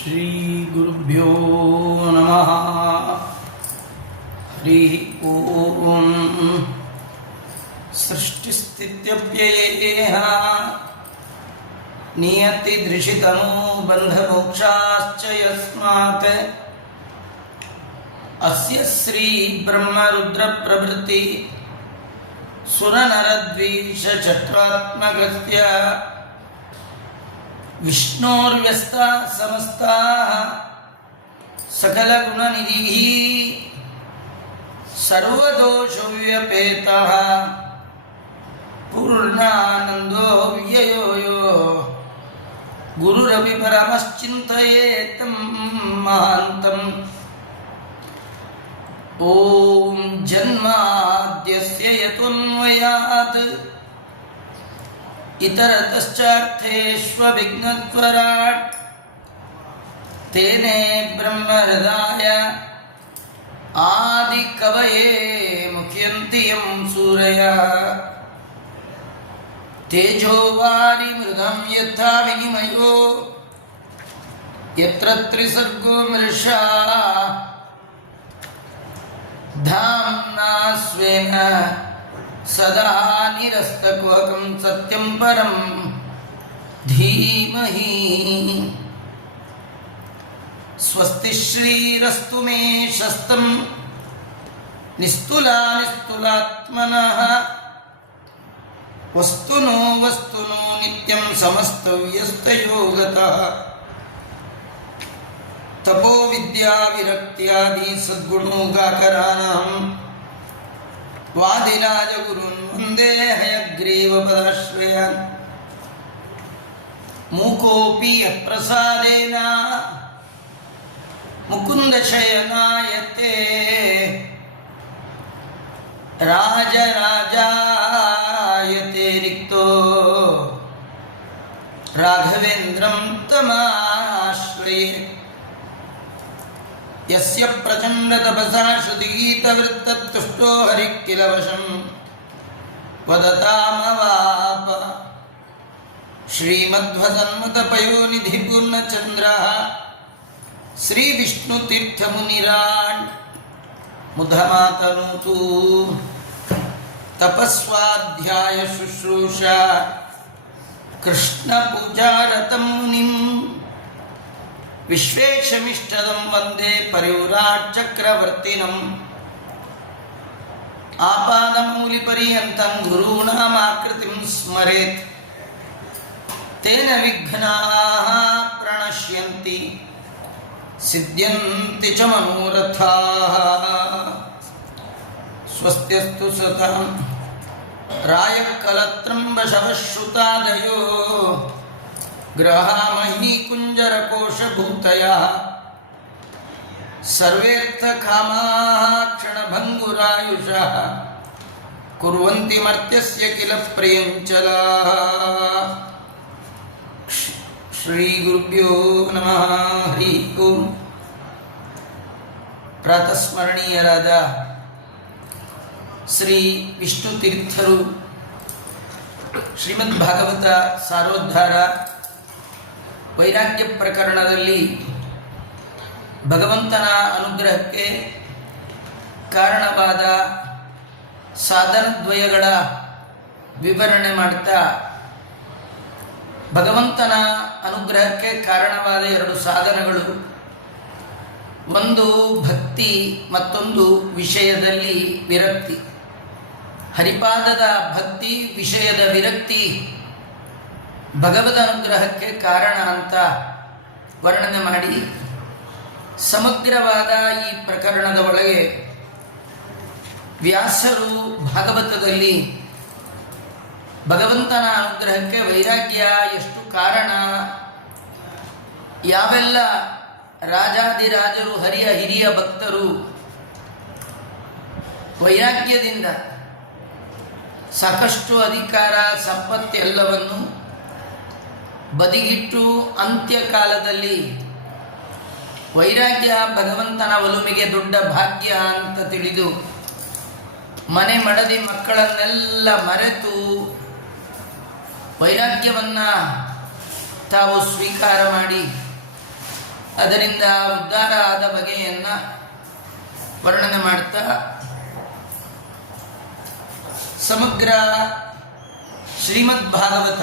ಶ್ರೀ ಗುರುಭ್ಯೋ ನಮಃ. ಹರಿ ಓಂ. ಸೃಷ್ಟಿಸ್ಥಿತ್ಯಪ್ಯಯೇಹ ನಿಯತಿದೃಶಿತನೋ ಬಂಧಮೋಕ್ಷಾಶ್ಚ ಯಸ್ಮಾತ್ ಅಸ್ಯ ಶ್ರೀ ಬ್ರಹ್ಮರುದ್ರ ಪ್ರಭೃತಿ ಸುರನರದ್ವೀಷ ಚಕ್ರಾತ್ಮಕಸ್ಯ ವಿಷ್ಣೋರ್ವ್ಯಸ್ತಾ ಸಮಸ್ತಾಃ ಸಕಲಗುಣನಿಧಿಃ ಸರ್ವದೋಷವ್ಯಪೇತಃ ಪೂರ್ಣಾನಂದೋ ವ್ಯಯೋ ಯೋ ಗುರುರಪಿ ಪರಮಶ್ಚಿಂತಯೇತಂ ಮಹಾಂತಂ. ಓಂ ಜನ್ಮಾದ್ಯಸ್ಯ ಯತೋನ್ವಯಾತ್ ಇತರತಶ್ಚಾರ್ಥೇಷ್ವವಿಘ್ನತ್ವರಾಟ್ ತೇನೇ ಬ್ರಹ್ಮಹೃದಾಯ ಆದಿಕವಯೇ ಮುಖ್ಯಂತಿ ಯಂ ಸೂರಯಃ. ತೇಜೋವಾರಿಮೃದಂ ಯಥಾ ವಿನಿಮಯೋ ಯತ್ರ ತ್ರಿಸರ್ಗೋ ಮೃಷಾ ಧಾಮ್ನಾ ಸ್ವೇನ ಸದಾ ನಿರಸ್ತಕುಹಕಂ ಸತ್ಯಂ ಪರಂ ಧೀಮಹಿ. ಸ್ವಸ್ತಿ ಶ್ರೀರಸ್ತು ಮೇ ಶಸ್ತಂ ನಿಸ್ತುಲಾ ನಿಸ್ತುಲಾತ್ಮನಃ ವಸ್ತುನೋ ವಸ್ತುನೋ ನಿತ್ಯಂ ಸಮಸ್ತವ್ಯಸ್ತಯೋಗತಃ. ತಪೋ ವಿದ್ಯಾ ವಿರಕ್ತ್ಯಾದಿ ಸದ್ಗುಣೋಗಾಕರಾಣಾಂ ವಾದಿರಾಜಗುರುನ್ ವಂದೇ ಹಯಗ್ರೀವಪದಾಶ್ರಯಾನ್. ಮೂಕೋಪಿ ಯತ್ಪ್ರಸಾದೇನ ಮುಕುಂದಶಯನಾಯತೆ ರಾಜರಾಜಾಯತೆ ರಿಕ್ತೋ ರಾಘವೇಂದ್ರಂ ತಮಾಶ್ರಯೇ. ಯಸ್ಯ ಪ್ರಚಂಡ ತಪಸಾ ಶ್ರುತಿಗೀತವೃತ್ತತ್ತುಷ್ಟೋ ಹರಿಃ ಕಿಲ ವಶಂ ವದತಾಮವಾಪ. ಶ್ರೀಮಧ್ವಸನ್ಮತಪಯೋನಿಧಿ ಪೂರ್ಣಚಂದ್ರಃ ಶ್ರೀ ವಿಷ್ಣುತೀರ್ಥಮುನಿರಾಟ್ ಮುಧಮಾತನೂತು. ತಪಸ್ವಾಧ್ಯಾಯ ಶುಶ್ರೂಷಾ ಕೃಷ್ಣ ಪೂಜಾರತಂ ಮುನಿಂ ವಿಶ್ವೇಶಮಿಷ್ಟದಂ ವಂದೇ ಪರಿವ್ರಾಟ್ ಚಕ್ರವರ್ತಿನಂ. ಆಪಾದಮೂಲಿಪರ್ಯಂತಂ ಗುರೂಣಾಮಾಕೃತಿಂ ಸ್ಮರೇತ್ ತೇನ ವಿಘ್ನಾಃ ಪ್ರಣಶ್ಯಂತಿ ಸಿದ್ಧ್ಯಂತಿ ಚ ಮನೋರಥಾಃ. ಸ್ವಸ್ತ್ಯಸ್ತು ಸತಃ ರಾಯಃಕಲತ್ರಂ ವಶವಶ್ರುತಾದಯೋ ಗ್ರಹಾಮಹಿ ಕುಂಜರಕೋಶಭೂತಯಃ. ಸರ್ವೇರ್ಥಕಾಮಾಃ ಕ್ಷಣಭಂಗುರಾಯುಷಃ ಕುರ್ವಂತಿ ಮರ್ತ್ಯಸ್ಯ ಕಿಲ ಪ್ರಿಯಂಚಲಾಃ. ಶ್ರೀ ಗುರುಭ್ಯೋ ನಮಃ. ಹರಿ ಓಂ. ಪ್ರಾತಸ್ಮರಣೀಯರಾದ ಶ್ರೀ ವಿಷ್ಣು ತೀರ್ಥರು ಶ್ರೀಮದ್ ಭಾಗವತ ಸಾರೋದ್ಧಾರ ವೈರಾಗ್ಯ ಪ್ರಕರಣದಲ್ಲಿ ಭಗವಂತನ ಅನುಗ್ರಹಕ್ಕೆ ಕಾರಣವಾದ ಸಾಧನದ್ವಯಗಳ ವಿವರಣೆ ಮಾಡ್ತಾ ಭಗವಂತನ ಅನುಗ್ರಹಕ್ಕೆ ಕಾರಣವಾದ ಎರಡು ಸಾಧನಗಳು, ಒಂದು ಭಕ್ತಿ, ಮತ್ತೊಂದು ವಿಷಯದಲ್ಲಿ ವಿರಕ್ತಿ. ಹರಿಪಾದದ ಭಕ್ತಿ, ವಿಷಯದ ವಿರಕ್ತಿ ಭಗವದ್ ಅನುಗ್ರಹಕ್ಕೆ ಕಾರಣ ಅಂತ ವರ್ಣನೆ ಮಾಡಿ ಸಮಗ್ರವಾದ ಈ ಪ್ರಕರಣದ ಒಳಗೆ ವ್ಯಾಸರು ಭಾಗವತದಲ್ಲಿ ಭಗವಂತನ ಅನುಗ್ರಹಕ್ಕೆ ವೈರಾಗ್ಯ ಎಷ್ಟು ಕಾರಣ, ಯಾವೆಲ್ಲ ರಾಜಾದಿರಾಜರು ಹರಿಯ ಹಿರಿಯ ಭಕ್ತರು ವೈರಾಗ್ಯದಿಂದ ಸಾಕಷ್ಟು ಅಧಿಕಾರ ಸಂಪತ್ತೆಲ್ಲವನ್ನು ಬದಿಗಿಟ್ಟು ಅಂತ್ಯಕಾಲದಲ್ಲಿ ವೈರಾಗ್ಯ ಭಗವಂತನ ಒಲುಮೆಗೆ ದೊಡ್ಡ ಭಾಗ್ಯ ಅಂತ ತಿಳಿದು ಮನೆ ಮಡದಿ ಮಕ್ಕಳನ್ನೆಲ್ಲ ಮರೆತು ವೈರಾಗ್ಯವನ್ನು ತಾವು ಸ್ವೀಕಾರ ಮಾಡಿ ಅದರಿಂದ ಉದ್ಧಾರ ಆದ ಬಗೆಯನ್ನು ವರ್ಣನೆ ಮಾಡ್ತಾ ಸಮಗ್ರ ಶ್ರೀಮದ್ ಭಾಗವತ,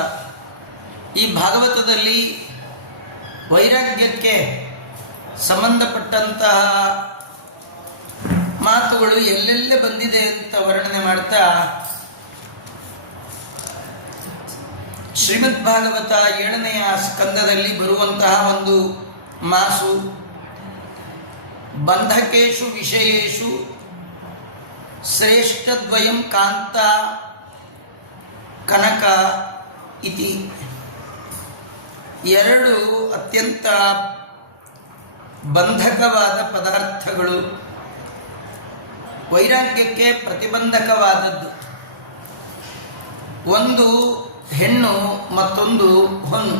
ಈ ಭಾಗವತದಲ್ಲಿ ವೈರಾಗ್ಯಕ್ಕೆ ಸಂಬಂಧಪಟ್ಟಂತಹ ಮಾತುಗಳು ಎಲ್ಲೆಲ್ಲೇ ಬಂದಿದೆ ಅಂತ ವರ್ಣನೆ ಮಾಡ್ತಾ ಶ್ರೀಮದ್ ಭಾಗವತ 7ನೆಯ ಸ್ಕಂದದಲ್ಲಿ ಬರುವಂತಹ ಒಂದು ಮಾಸು ಬಂಧಕೇಶು ವಿಷಯೇಶು ಶ್ರೇಷ್ಠದ್ವಯಂ ಕಾಂತ ಕನಕ ಇತಿ. ಎರಡು ಅತ್ಯಂತ ಬಂಧಕವಾದ ಪದಾರ್ಥಗಳು, ವೈರಾಗ್ಯಕ್ಕೆ ಪ್ರತಿಬಂಧಕವಾದದ್ದು. ಒಂದು ಹೆಣ್ಣು, ಮತ್ತೊಂದು ಹೊನ್ನು.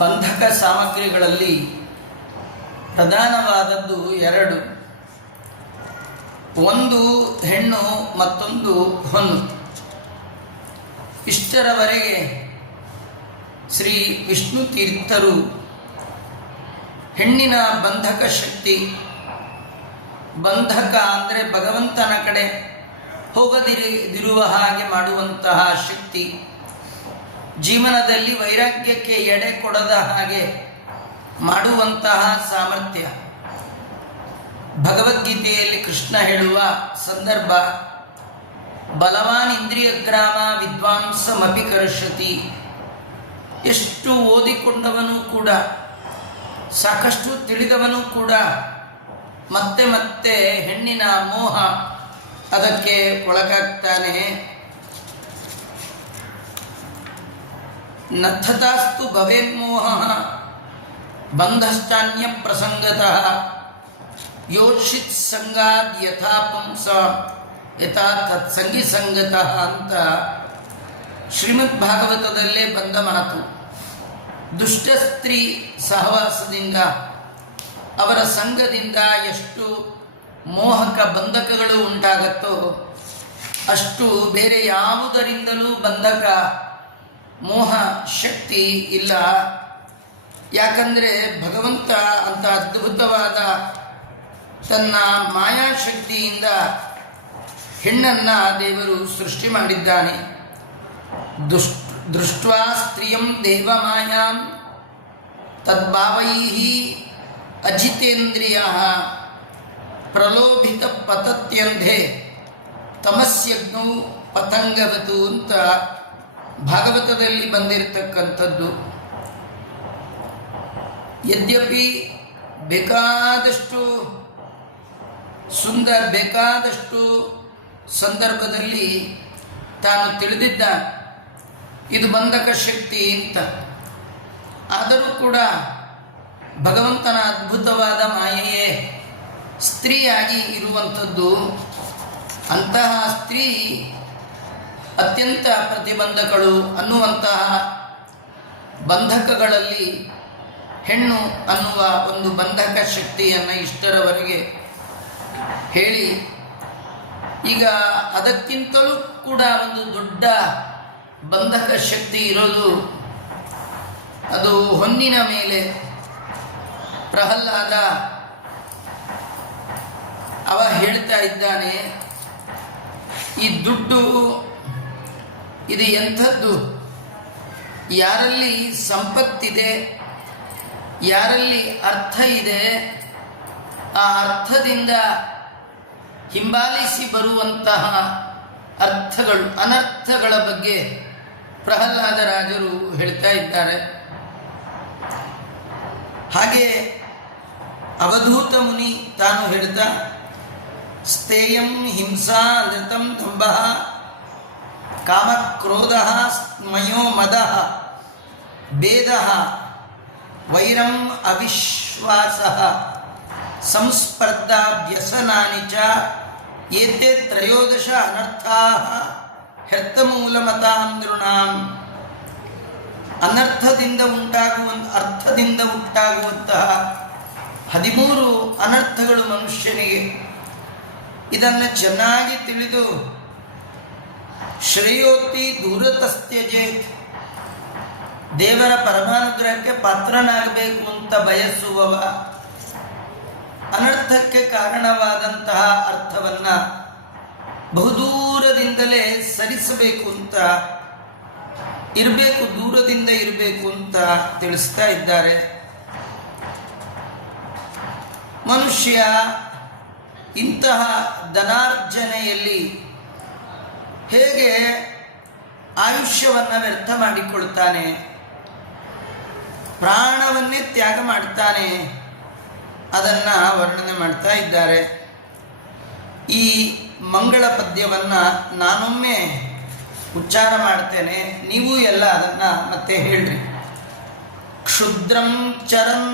ಬಂಧಕ ಸಾಮಗ್ರಿಗಳಲ್ಲಿ ಪ್ರಧಾನವಾದದ್ದು ಎರಡು, ಒಂದು ಹೆಣ್ಣು, ಮತ್ತೊಂದು ಹೊನ್ನು. ಇಷ್ಟರವರೆಗೆ ಶ್ರೀ ವಿಷ್ಣು ತೀರ್ಥರು ಹೆಣ್ಣಿನ ಬಂಧಕ ಶಕ್ತಿ, ಬಂಧಕ ಅಂದರೆ ಭಗವಂತನ ಕಡೆ ಹೋಗದಿರುವ ಹಾಗೆ ಮಾಡುವಂತಹ ಶಕ್ತಿ, ಜೀವನದಲ್ಲಿ ವೈರಾಗ್ಯಕ್ಕೆ ಎಡೆ ಕೊಡದ ಹಾಗೆ ಮಾಡುವಂತಹ ಸಾಮರ್ಥ್ಯ. ಭಗವದ್ಗೀತೆಯಲ್ಲಿ ಕೃಷ್ಣ ಹೇಳುವ ಸಂದರ್ಭ, ಬಲವಾನ್ ಇಂದ್ರಿಯ ಗ್ರಾಮ ವಿದ್ವಾಂಸಮಪಿ ಕರ್ಷತಿ. ಎಷ್ಟು ಓದಿಕೊಂಡವನು ಕೂಡ, ಸಾಕಷ್ಟು ತಿಳಿದವನು ಕೂಡ ಮತ್ತೆ ಮತ್ತೆ ಹೆಣ್ಣಿನ ಮೋಹ ಅದಕ್ಕೆ ಒಳಗಾಗ್ತಾನೆ. ನಥತಾಸ್ತು ಭವೇನ್ಮೋಹ ಬಂಧಶ್ಚಾನ್ಯ ಪ್ರಸಂಗತಃ ಯೋಷಿತ್ ಸಂಗಾದ್ ಯಥಾ ಪುಂಸ ಯಥಾ ತತ್ಸಂಗಿ ಸಂಗತಃ ಅಂತ ಶ್ರೀಮದ್ ಭಾಗವತದಲ್ಲೇ ಬಂದ ಮಾತು. ದುಷ್ಟ ಸ್ತ್ರೀ ಸಹವಾಸದಿಂದ, ಅವರ ಸಂಘದಿಂದ ಎಷ್ಟು ಮೋಹಕ ಬಂಧಕಗಳು ಉಂಟಾಗತ್ತೋ ಅಷ್ಟು ಬೇರೆ ಯಾವುದರಿಂದಲೂ ಬಂಧಕ ಮೋಹ ಶಕ್ತಿ ಇಲ್ಲ. ಯಾಕಂದರೆ ಭಗವಂತ ಅಂತ ಅದ್ಭುತವಾದ ತನ್ನ ಮಾಯಾಶಕ್ತಿಯಿಂದ ಹೆಣ್ಣನ್ನು ದೇವರು ಸೃಷ್ಟಿ ಮಾಡಿದ್ದಾನೆ. ದೃಷ್ಟ್ವಾ ಸ್ತ್ರಿಯಂ ದೇವಮಾಯಾಂ ತದ್ಭಾವೈಹಿ ಅಜಿತೇಂದ್ರಿಯ ಪ್ರಲೋಭಿತ ಪತತ್ಯಂಧೆ ತಮಸ್ಯಗ್ನೌ ಪತಂಗವತು ಅಂತ ಭಾಗವತದಲ್ಲಿ ಬಂದಿರತಕ್ಕಂಥದ್ದು. ಯದ್ಯಪಿ ಬೇಕಾದಷ್ಟು ಬೇಕಾದಷ್ಟು ಸಂದರ್ಭದಲ್ಲಿ ತಾನು ತಿಳಿದಿದ್ದ ಇದು ಬಂಧಕ ಶಕ್ತಿ ಅಂತ, ಆದರೂ ಕೂಡ ಭಗವಂತನ ಅದ್ಭುತವಾದ ಮಾಯೆಯೇ ಸ್ತ್ರೀಯಾಗಿ ಇರುವಂಥದ್ದು. ಅಂತಹ ಸ್ತ್ರೀ ಅತ್ಯಂತ ಪ್ರತಿಬಂಧಕಗಳು ಅನ್ನುವಂತಹ ಬಂಧಕಗಳಲ್ಲಿ ಹೆಣ್ಣು ಅನ್ನುವ ಒಂದು ಬಂಧಕ ಶಕ್ತಿಯನ್ನು ಇಷ್ಟರವರೆಗೆ ಹೇಳಿ, ಈಗ ಅದಕ್ಕಿಂತಲೂ ಕೂಡ ಒಂದು ದೊಡ್ಡ ಬಂಧಕ ಶಕ್ತಿ ಇರೋದು ಅದು ಹೊನ್ನಿನ ಮೇಲೆ. ಪ್ರಹ್ಲಾದ ಅವ ಹೇಳ್ತಾ ಇದ್ದಾನೆ, ಈ ದುಡ್ಡು ಇದು ಎಂಥದ್ದು, ಯಾರಲ್ಲಿ ಸಂಪತ್ತಿದೆ, ಯಾರಲ್ಲಿ ಅರ್ಥ ಇದೆ, ಆ ಅರ್ಥದಿಂದ ಹಿಂಬಾಲಿಸಿ ಬರುವಂತಹ ಅರ್ಥಗಳು ಅನರ್ಥಗಳ ಬಗ್ಗೆ ಪ್ರಹ್ಲಾದ ರಾಜರು ಹೇಳ್ತಾ ಇದ್ದಾರೆ. ಹಾಗೆ ಅವಧೂತ ಮುನಿ ತಾನು ಹೇಳ್ತಾ, ಸ್ಥೇಯಂ ಹಿಂಸಾ ನೃತಂ ದಂಭ ಕಾಮಕ್ರೋಧ ಸ್ಮಯೋ ಮದ ಭೇದ ವೈರಂ ಅವಿಶ್ವಾಸ ಸಂಸ್ಪರ್ಧಾ ವ್ಯಸನಾನಿ ಚ ಏತೆ ತ್ರಯೋದಶ ಅನರ್ಥಾಃ ಹ್ಯರ್ಥಮೂಲಮತಾಂಧ್ರುಣಾಂ. ಅನರ್ಥದಿಂದ ಅರ್ಥದಿಂದ ಉಂಟಾಗುವಂತಹ 13 ಅನರ್ಥಗಳು ಮನುಷ್ಯನಿಗೆ. ಇದನ್ನು ಚೆನ್ನಾಗಿ ತಿಳಿದು ಶ್ರೇಯೋತಿ ದೂರತಸ್ತ್ಯಜೇತ್, ದೇವರ ಪರಮಾನುಗ್ರಹಕ್ಕೆ ಪಾತ್ರನಾಗಬೇಕು ಅಂತ ಬಯಸುವವ ಅನರ್ಥಕ್ಕೆ ಕಾರಣವಾದಂತಹ ಅರ್ಥವನ್ನು ಬಹುದೂರದಿಂದಲೇ ಸರಿಸಬೇಕು ಅಂತ ಇರಬೇಕು, ದೂರದಿಂದ ಇರಬೇಕು ಅಂತ ತಿಳಿಸ್ತಾ ಇದ್ದಾರೆ. ಮನುಷ್ಯ ಇಂತಹ ಧನಾರ್ಜನೆಯಲ್ಲಿ ಹೇಗೆ ಆಯುಷ್ಯವನ್ನು ವ್ಯರ್ಥ ಮಾಡಿಕೊಳ್ತಾನೆ, ಪ್ರಾಣವನ್ನೇ ತ್ಯಾಗ ಮಾಡ್ತಾನೆ, ಅದನ್ನು ವರ್ಣನೆ ಮಾಡ್ತಾ ಇದ್ದಾರೆ. ಈ ಮಂಗಳ ಪದ್ಯವನ್ನು ನಾನೊಮ್ಮೆ ಉಚ್ಚಾರ ಮಾಡ್ತೇನೆ, ನೀವು ಎಲ್ಲ ಅದನ್ನು ಮತ್ತೆ ಹೇಳ್ರಿ. ಕ್ಷುದ್ರಂ ಚರಂ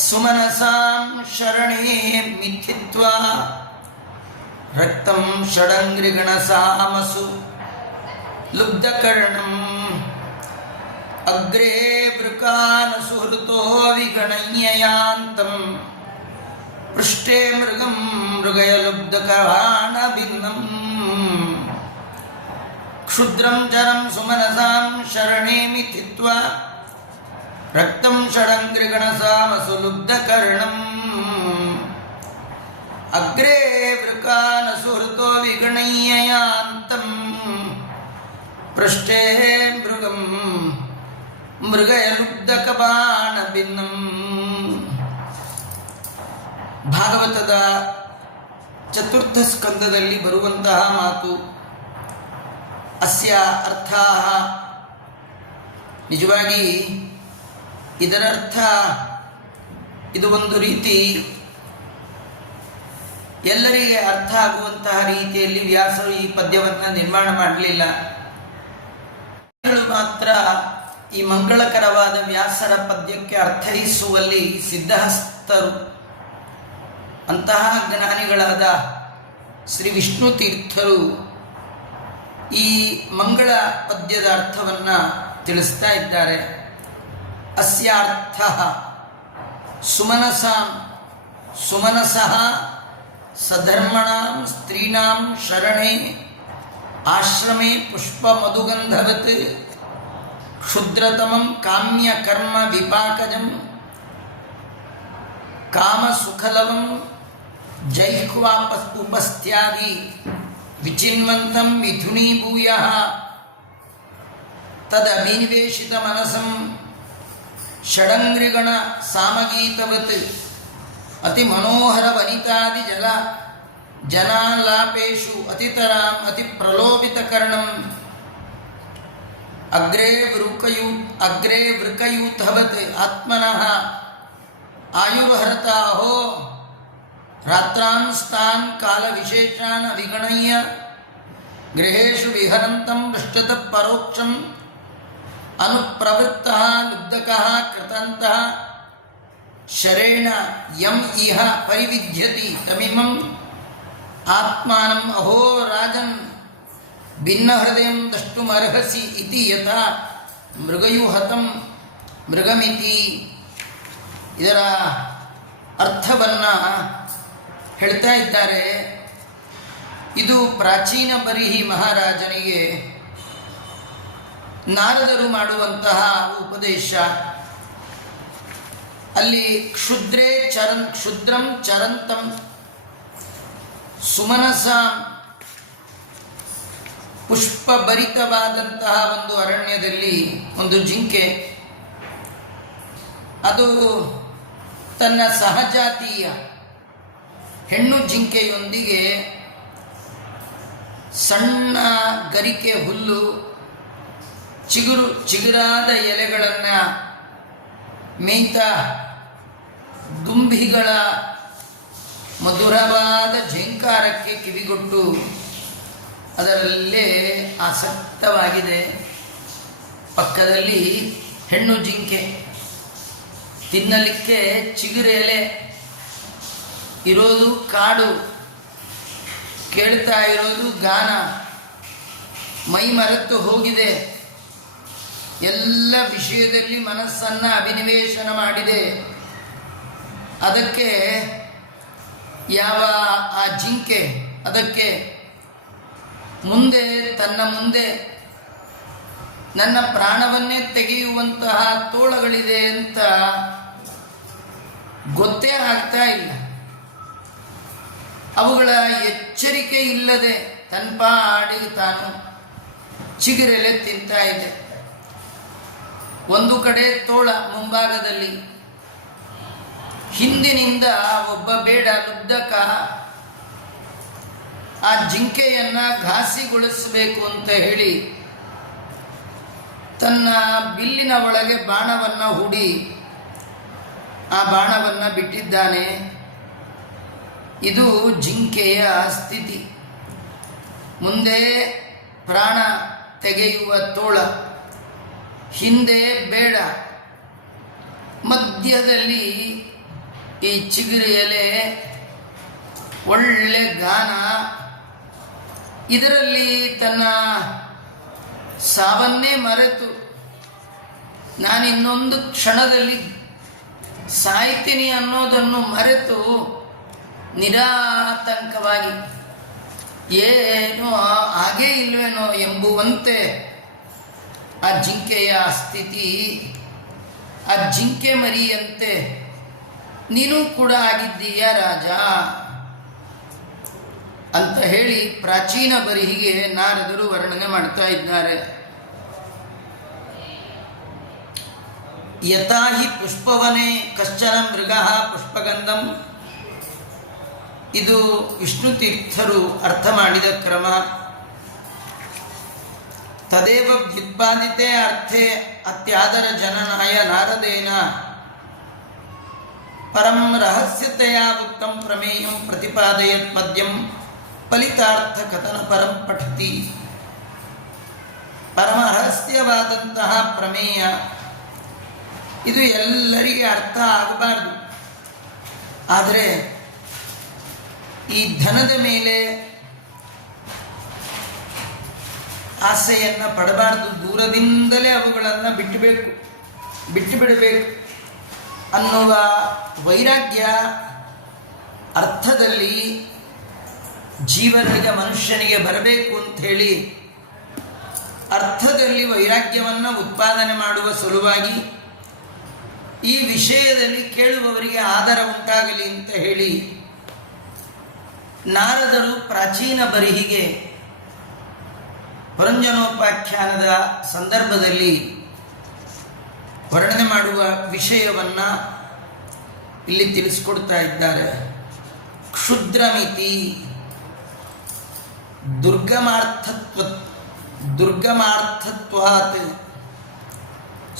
ಸುಮನಸಾಂ ಶರಣೇ ಮಿಥಿತ್ವಾ ರಕ್ತಂ ಷಡಂಗ್ರಿಗಣಸಾಮಸು ಲುಬ್ಧಕರ್ಣಂ ಅಗ್ರೇ ವೃಕಾನ ಸುಹೃತೋ ವಿಗಣಯ್ಯಯಾಂತಂ ಪೃಷ್ಠೇ ಮೃಗಂ ಮೃಗಯ ಲುಬ್ಧಕವಾಣ ಭಿನ್ನಂ ಕ್ಷುದ್ರಂ ಚರಂ ಸುಮನಸಾಂ ಶರಣೇ ಮಿಥಿತ್ವಾ ರಕ್ತಂ ಷಡಂಗ್ರಿಗಣಸಾಮಸು ಲುಬ್ಧಕರ್ಣಂ ಅಗ್ರೇ ವೃಕಾನ ಸುಹೃತೋ ವಿಗಣಯ್ಯಯಾಂತಂ ಪೃಷ್ಠೇ ಮೃಗಂ ಮೃಗಯ ಲುಬ್ಧಕಬಾಣ ಭಿನ್ನಂ. ಭಾಗವತದ ಚತುರ್ಥ ಸ್ಕಂದದಲ್ಲಿ ಬರುವಂತಹ ಮಾತು. ಅಸ್ಯ ಅರ್ಥಾಃ, ನಿಜವಾಗಿ ಇದರರ್ಥ ಇದು ಒಂದು ರೀತಿ ಎಲ್ಲರಿಗೆ ಅರ್ಥ ಆಗುವಂತಹ ರೀತಿಯಲ್ಲಿ ವ್ಯಾಸರು ಈ ಪದ್ಯವನ್ನು ನಿರ್ಮಾಣ ಮಾಡಲಿಲ್ಲ. ಮಾತ್ರ ಈ ಮಂಗಳಕರವಾದ ವ್ಯಾಸರ ಪದ್ಯಕ್ಕೆ ಅರ್ಥೈಸುವಲ್ಲಿ ಸಿದ್ಧಹಸ್ತರು. ಅಂತಹ ಜ್ಞಾನಿಗಳಾದ ಶ್ರೀ ವಿಷ್ಣು ತೀರ್ಥರು ಈ ಮಂಗಳ ಪದ್ಯದ ಅರ್ಥವನ್ನು ತಿಳಿಸ್ತಾ ಇದ್ದಾರೆ. ಅಸ್ಯಾರ್ಥ ಸುಮನಸಾಂ, ಸುಮನಸಃ ಸಧರ್ಮಣಾಂ ಸ್ತ್ರೀಣಾಂ ಶರಣೆ ಆಶ್ರಮೇ ಪುಷ್ಪ ಮಧುಗಂಧವತ್ ಕ್ಷುದ್ರತಮಂ ಕಾಮ್ಯ ಕರ್ಮ ವಿಪಾಕಜಂ ಕಾಮಸುಖಲವಂ ಜೈಹ್ವಾಪಸ್ಥ್ಯಾದಿ ವಿಚಿನ್ವಂತಂ ಮಿಥುನೀಭೂಯಃ ತದಭಿನಿವೇಶಿತ ಮನಸಂ ಷಡಂಗ್ರಿಗಣ ಸಾಮಗೀತವತ್ ಅತಿ ಮನೋಹರ ವನಿತಾದಿ ಜನಾಲಾಪೇಶು ಅತಿತರಾಂ ಅತಿ ಪ್ರಲೋಭಿತ ಕರ್ಣಂ ಅಗ್ರೇ ವೃಕಯೂಥವತ್ ಆತ್ಮನಃ ಆಯುರ್ಹರತಾಹೋ ರಾತ್ರಾಂಸ್ತಾನ್ ಕಾಲ ವಿಶೇಷಾನ್ ಅವಿಗಣಯ್ಯ ಗೃಹೇಶು ವಿಹರಂತಂ ದೃಷ್ಟತಃ ಪರೋಕ್ಷಂ ಅನುಪ್ರವೃತ್ತಃ ಲುಬ್ಧಕಃ ಕೃತಂತಃ ಶರೇಣ ಯಂ ಇಹ ಪರಿವಿಧ್ಯತಿ ತಮಿಮಂ ಆತ್ಮಾನಂ ಅಹೋ ರಾಜನ್ ಭಿನ್ನಹೃದಯಂ ದ್ರಷ್ಟುಮರ್ಹಸಿ ಇತಿ ಯಥಾ ಮೃಗಯುಹತಂ ಮೃಗಮಿತಿ. ಇದರ ಅರ್ಥವನ್ನು ಹೇಳ್ತಾ ಇದ್ದಾರೆ. ಇದು ಪ್ರಾಚೀನ ಬರಿಹಿ ಮಹಾರಾಜನಿಗೆ ನಾರದರು ಮಾಡುವಂತಹ ಉಪದೇಶ. ಅಲ್ಲಿ ಕ್ಷುದ್ರಂ ಚರಂತಂ ಸುಮನಸ ಪುಷ್ಪಭರಿತವಾದಂತಹ ಒಂದು ಅರಣ್ಯದಲ್ಲಿ ಒಂದು ಜಿಂಕೆ, ಅದು ತನ್ನ ಸಹಜಾತೀಯ ಹೆಣ್ಣು ಜಿಂಕೆಯೊಂದಿಗೆ ಸಣ್ಣ ಗರಿಕೆ ಹುಲ್ಲು, ಚಿಗುರಾದ ಎಲೆಗಳನ್ನು ಮೇಯ್ತಾ ದುಂಬಿಗಳ ಮಧುರವಾದ ಝೇಂಕಾರಕ್ಕೆ ಕಿವಿಗೊಟ್ಟು ಅದರಲ್ಲೇ ಆಸಕ್ತವಾಗಿದೆ. ಪಕ್ಕದಲ್ಲಿ ಹೆಣ್ಣು ಜಿಂಕೆ ತಿನ್ನಲಿಕ್ಕೆ ಚಿಗುರೆಲೆ ಇರೋದು, ಕಾಡು ಕೇಳ್ತಾ ಇರೋದು ಗಾನ, ಮೈ ಮರೆತು ಹೋಗಿದೆ. ಎಲ್ಲ ವಿಷಯದಲ್ಲಿ ಮನಸ್ಸನ್ನು ಅಭಿನಿವೇಶನ ಮಾಡಿದೆ. ಅದಕ್ಕೆ ಯಾವ ಆ ಜಿಂಕೆ ಅದಕ್ಕೆ ತನ್ನ ಮುಂದೆ ನನ್ನ ಪ್ರಾಣವನ್ನೇ ತೆಗೆಯುವಂತಹ ತೋಳಗಳಿದೆ ಅಂತ ಗೊತ್ತೇ ಆಗ್ತಾ ಇಲ್ಲ. ಅವುಗಳ ಎಚ್ಚರಿಕೆ ಇಲ್ಲದೆ ತನ್ಪಾಡಿಗೆ ತಾನು ಚಿಗುರೆಲೆ ತಿಂತಾ ಇದೆ. ಒಂದು ಕಡೆ ತೋಳ ಮುಂಭಾಗದಲ್ಲಿ, ಹಿಂದಿನಿಂದ ಒಬ್ಬ ಬೇಡ ಲುಬ್ಧಕ ಆ ಜಿಂಕೆಯನ್ನ ಘಾಸಿಗೊಳಿಸಬೇಕು ಅಂತ ಹೇಳಿ ತನ್ನ ಬಿಲ್ಲಿನ ಒಳಗೆ ಬಾಣವನ್ನ ಹೂಡಿ ಆ ಬಾಣವನ್ನ ಬಿಟ್ಟಿದ್ದಾನೆ. ಇದು ಜಿಂಕೆಯ ಸ್ಥಿತಿ. ಮುಂದೆ ಪ್ರಾಣ ತೆಗೆಯುವ ತೋಳ, ಹಿಂದೆ ಬೇಡ, ಮಧ್ಯದಲ್ಲಿ ಈ ಚಿಗುರು ಎಲೆ, ಒಳ್ಳೆ ಗಾನ. ಇದರಲ್ಲಿ ತನ್ನ ಸಾವನ್ನೇ ಮರೆತು ನಾನಿನ್ನೊಂದು ಕ್ಷಣದಲ್ಲಿ ಸಾಯ್ತೀನಿ ಅನ್ನೋದನ್ನು ಮರೆತು ನಿರಾತಂಕವಾಗಿ ಏನೋ ಹಾಗೇ ಇಲ್ವೇನೋ ಎಂಬುವಂತೆ ಆ ಜಿಂಕೆಯ ಸ್ಥಿತಿ. ಆ ಜಿಂಕೆ ಮರಿಯಂತೆ ನೀನು ಕೂಡ ಆಗಿದ್ದೀಯ ರಾಜ ಅಂತ ಹೇಳಿ ಪ್ರಾಚೀನ ಬರಿಹಿಗೆ ನಾರದರು ವರ್ಣನೆ ಮಾಡ್ತಾ ಇದ್ದಾರೆ. ಯಥಾಹಿ ಪುಷ್ಪವನೇ ಕಶ್ಚನ ಮೃಗ ಪುಷ್ಪಗಂಧಂ. ಇದು ವಿಷ್ಣು ತೀರ್ಥರು ಅರ್ಥ ಮಾಡಿದ ಕ್ರಮ. ತದೇವ ವ್ಯುತ್ಪಾದಿತೆ ಅರ್ಥೆ ಅತ್ಯಾದರ ಜನನಾಯ ನಾರದೇನ ಪರಂ ರಹಸ್ಯತೆಯ ಉತ್ತಮ ಪ್ರಮೇಯಂ ಪ್ರತಿಪಾದಯತ್ ಪದ್ಯಂ ಫಲಿತಾರ್ಥ ಕಥನ ಪರಂ ಪಠತಿ. ಪರಮ ರಹಸ್ಯವಾದಂತಹ ಪ್ರಮೇಯ ಇದು ಎಲ್ಲರಿಗೆ ಅರ್ಥ ಆಗಬಾರದು. ಆದರೆ ಈ ಧನದ ಮೇಲೆ ಆಸೆಯನ್ನು ಪಡಬಾರದು. ದೂರದಿಂದಲೇ ಅವುಗಳನ್ನು ಬಿಟ್ಟು ಬಿಡಬೇಕು ಅನ್ನುವ ವೈರಾಗ್ಯ ಅರ್ಥದಲ್ಲಿ ಜೀವನಿಗೆ ಮನುಷ್ಯನಿಗೆ ಬರಬೇಕು ಅಂಥೇಳಿ ಅರ್ಥದಲ್ಲಿ ವೈರಾಗ್ಯವನ್ನು ಉತ್ಪಾದನೆ ಮಾಡುವ ಸಲುವಾಗಿ ಈ ವಿಷಯದಲ್ಲಿ ಕೇಳುವವರಿಗೆ ಆದರ ಉಂಟಾಗಲಿ ಅಂತ ಹೇಳಿ ನಾರದರು ಪ್ರಾಚೀನ ಬರಿಹಿಗೆ ಪರಂಜನೋಪಾಖ್ಯಾನದ ಸಂದರ್ಭದಲ್ಲಿ ವರ್ಣನೆ ಮಾಡುವ ವಿಷಯವನ್ನು ಇಲ್ಲಿ ತಿಳಿಸ್ಕೊಡ್ತಾ ಇದ್ದಾರೆ. ಕ್ಷುದ್ರಮಿತಿ ದುರ್ಗಮಾರ್ಥತ್ವಾತ್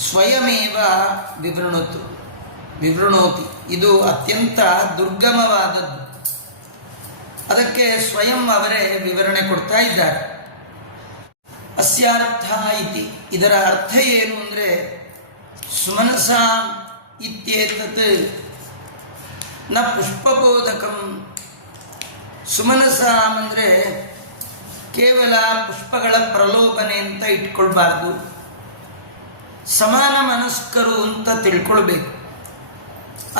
ಸ್ವಯಮೇವ ವಿವೃಣೋತಿ. ಇದು ಅತ್ಯಂತ ದುರ್ಗಮವಾದದ್ದು. ಅದಕ್ಕೆ ಸ್ವಯಂ ಅವರೇ ವಿವರಣೆ ಕೊಡ್ತಾ ಇದ್ದಾರೆ. ಅಸ್ಯಾರ್ಥ ಇತಿ, ಇದರ ಅರ್ಥ ಏನು ಅಂದರೆ ಸುಮನಸಾಂ ಇತ್ಯೇತತ್ ನ ಪುಷ್ಪಬೋಧಕಂ. ಸುಮನಸಾಂ ಅಂದರೆ ಕೇವಲ ಪುಷ್ಪಗಳ ಪ್ರಲೋಭನೆ ಅಂತ ಇಟ್ಕೊಳ್ಬಾರ್ದು, ಸಮಾನ ಮನಸ್ಕರು ಅಂತ ತಿಳ್ಕೊಳ್ಬೇಕು.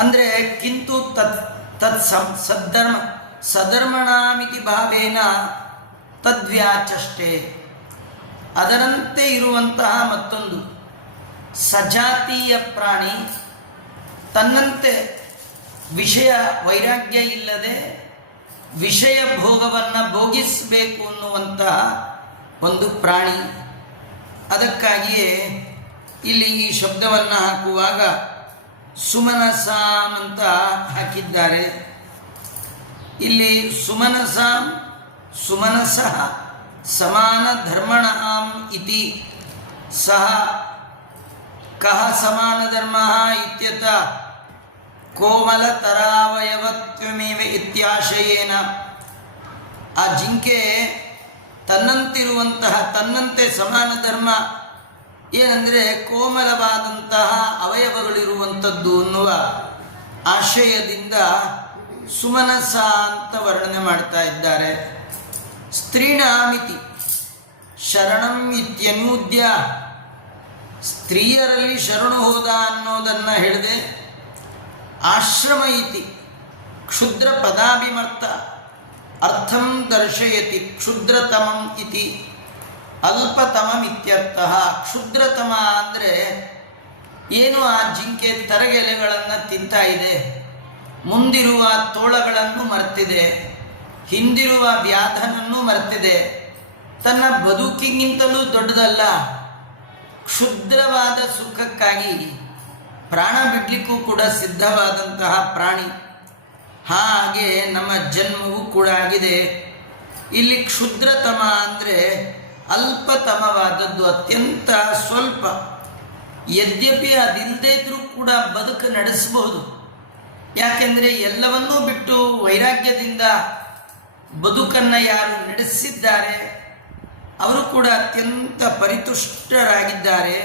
ಅಂದರೆ ಕಿಂತು ತತ್ ಸಧರ್ಮಣಾಮಿತಿ ಭಾವೇನ ತದ್ವ್ಯಾಚಷ್ಟೇ. ಅದರಂತೆ ಇರುವಂತಹ ಮತ್ತೊಂದು ಸಜಾತೀಯ ಪ್ರಾಣಿ ತನ್ನಂತೆ ವಿಷಯ ವೈರಾಗ್ಯ ಇಲ್ಲದೆ ವಿಷಯ ಭೋಗವನ್ನು ಭೋಗಿಸಬೇಕು ಅನ್ನುವಂತಹ ಒಂದು ಪ್ರಾಣಿ. ಅದಕ್ಕಾಗಿಯೇ ಇಲ್ಲಿ ಈ ಶಬ್ದವನ್ನು ಹಾಕುವಾಗ ಸುಮನಸಾಂ ಅಂತ ಹಾಕಿದ್ದಾರೆ. ಇಲ್ಲಿ ಸುಮನಸಃ ಸಮಾನ ಧರ್ಮಣಾಂ ಇತಿ. ಸಹ ಕಹ ಸಮಾನ ಧರ್ಮ ಇತ್ಯತಃ ಕೋಮಲತರಾವಯವತ್ವಮೇವ ಇತ್ಯಾಶಯೇನ. ಆ ಜಿಂಕೆ ತನ್ನಂತೆ ಸಮಾನ ಧರ್ಮ ಏನಂದರೆ ಕೋಮಲವಾದಂತಹ ಅವಯವಗಳಿರುವಂಥದ್ದು ಅನ್ನುವ ಆಶಯದಿಂದ ಸುಮನಸ ಅಂತ ವರ್ಣನೆ ಮಾಡ್ತಾ ಇದ್ದಾರೆ. ಸ್ತ್ರೀಣಾಮಿತಿ ಶರಣಂ ಇತ್ಯನ್ಯೂದ್ಯ, ಸ್ತ್ರೀಯರಲ್ಲಿ ಶರಣು ಹೋದ ಅನ್ನೋದನ್ನು ಹೇಳಿದೆ. ಆಶ್ರಮ ಇತಿ ಕ್ಷುದ್ರ ಪದಾಭಿಮರ್ಥ ಅರ್ಥಂ ದರ್ಶಯತಿ ಕ್ಷುದ್ರತಮಂ ಇತಿ. ಅಲ್ಪತಮಮಿತ್ಯರ್ಥ. ಕ್ಷುದ್ರತಮ ಅಂದರೆ ಏನು, ಆ ಜಿಂಕೆ ತರಗೆಲೆಗಳನ್ನು ತಿಂತಾ ಇದೆ, ಮುಂದಿರುವ ತೋಳಗಳನ್ನು ಮರೆತಿದೆ, ಹಿಂದಿರುವ ವ್ಯಾಧನನ್ನು ಮರೆತಿದೆ, ತನ್ನ ಬದುಕಿಗಿಂತಲೂ ದೊಡ್ಡದಲ್ಲ, ಕ್ಷುದ್ರವಾದ ಸುಖಕ್ಕಾಗಿ ಪ್ರಾಣ ಬಿಡಲಿಕ್ಕೂ ಕೂಡ ಸಿದ್ಧವಾದಂತಹ ಪ್ರಾಣಿ. ಹಾಗೆ ನಮ್ಮ ಜನ್ಮವೂ ಕೂಡ ಆಗಿದೆ. ಇಲ್ಲಿ ಕ್ಷುದ್ರತಮ ಅಂದರೆ ಅಲ್ಪತಮವಾದದ್ದು, ಅತ್ಯಂತ ಸ್ವಲ್ಪ. ಯದ್ಯಪಿ ಅದಿಲ್ಲದೇ ಇದ್ರೂ ಕೂಡ ಬದುಕು ನಡೆಸಬಹುದು. ಯಾಕೆಂದರೆ ಎಲ್ಲವನ್ನೂ ಬಿಟ್ಟು ವೈರಾಗ್ಯದಿಂದ ಬದುಕನ್ನು ಯಾರು ನಡೆಸಿದ್ದಾರೆ ಅವರು ಕೂಡ ಅತ್ಯಂತ ಪರಿತುಷ್ಟರಾಗಿದ್ದಾರೆ.